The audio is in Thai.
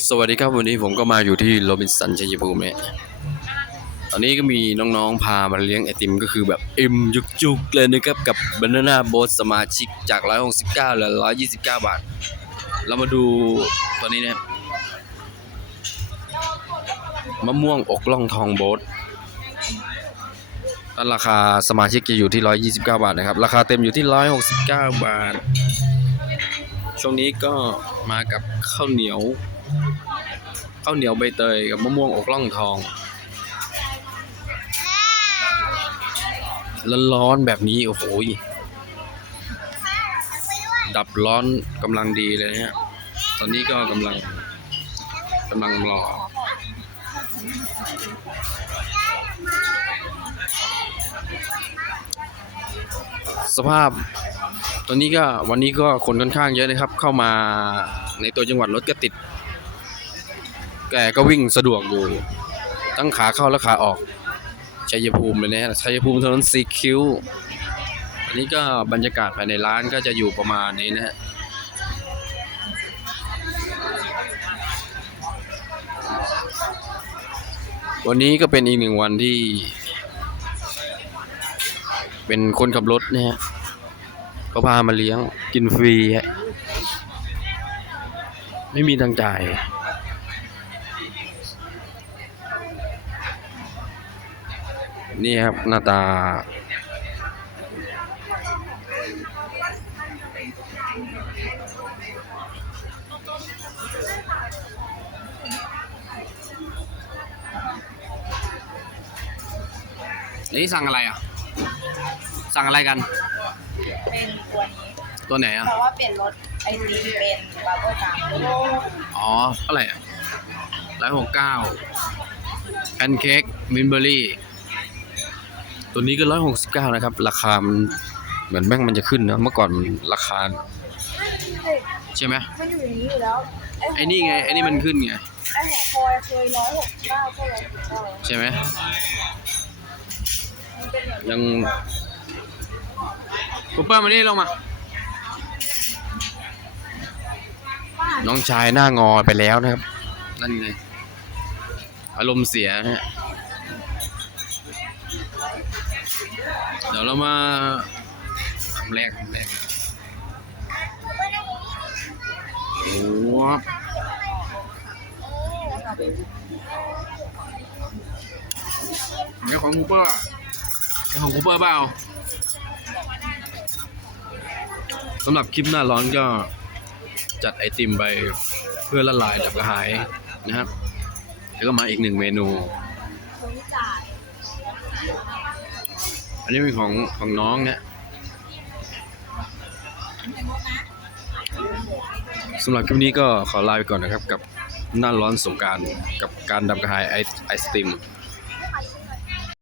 สวัสดีครับวันนี้ผมก็มาอยู่ที่โรบินสันชัยภูมิเนี่ยตอนนี้ก็มีน้องๆพามาเลี้ยงไอติมก็คือแบบอิ่มจุกๆเลยนะครับกับบานาน่าโบ๊ทสมาชิกจาก 169เหลือ129 บาท เรามาดูตัวนี้นะครับมะม่วงอกล่องทองโบ๊ทตอนราคาสมาชิกจะอยู่ที่ 129 บาทนะครับ ราคาเต็มอยู่ที่ 169 บาท ช่วงนี้ก็มากับข้าวเหนียว ข้าวเหนียวใบเตยกับมะม่วงอกล่องทองร้อนๆแบบนี้ โอ้โหดับร้อนกำลังดีเลยนะฮะตอนนี้ก็กำลังกำลังรอสภาพ ตอนนี้ก็วันนี้ก็คนค่อนข้างเยอะนะครับ เข้ามาในตัวจังหวัดรถก็ติด แกก็วิ่งสะดวกอยู่ตั้งขาเข้าและขาออกชัยภูมิเลยนะฮะชัยภูมิถนนสีคิ้วอันนี้ก็บรรยากาศภายในร้านก็จะอยู่ประมาณนี้นะฮะวันนี้ก็เป็นอีกหนึ่งวันที่ เป็นคนขับรถนะฮะก็พามาเลี้ยงกินฟรีฮะไม่มีทางจ่าย นี่ครับหน้าตา นี่สั่งอะไรอะ สั่งอะไรกัน เป็นตัวนี้ ตัวไหนอะ เพราะว่าเปลี่ยนรถไอซีเป็นบับเบิ้ลกามอ๋อเท่าไหร่ร้อยหกเก้าแพนเค้กมินเบอรี่ ตัวนี้ก็ร้อยหกสิบเก้านะครับ ราคามันเหมือนแม่งมันจะขึ้นนะเมื่อก่อนมันราคาใช่ไหมมันอยู่อย่างนี้อยู่แล้วไอ้นี่ไงไอ้นี่มันขึ้นไงไอหัวคอยเคยร้อยหกเก้าก็ร้อยหกเก้าใช่ไหมมันเป็นแบบยังปุ๊บเปิ้ลมานี่ลงมา น้องชายหน้างอไปแล้วนะครับ นั่นไงอารมณ์เสียนะฮะ เดี๋ยวเรามาคำแรกคำแรกโอ้โหนี่ของคูเปอร์อะนี่ของคูเปอร์เปล่าสำหรับคลิปหน้าร้อนก็จัดไอติมไปเพื่อละลายดับกระหายนะครับ แล้วก็มาอีกหนึ่งเมนู อันนี้เป็นของของน้องนะสำหรับคลิปนี้ก็ขอลาไปก่อนนะครับ กับหน้าร้อนสงการกับการดับกระหายไอไอศติม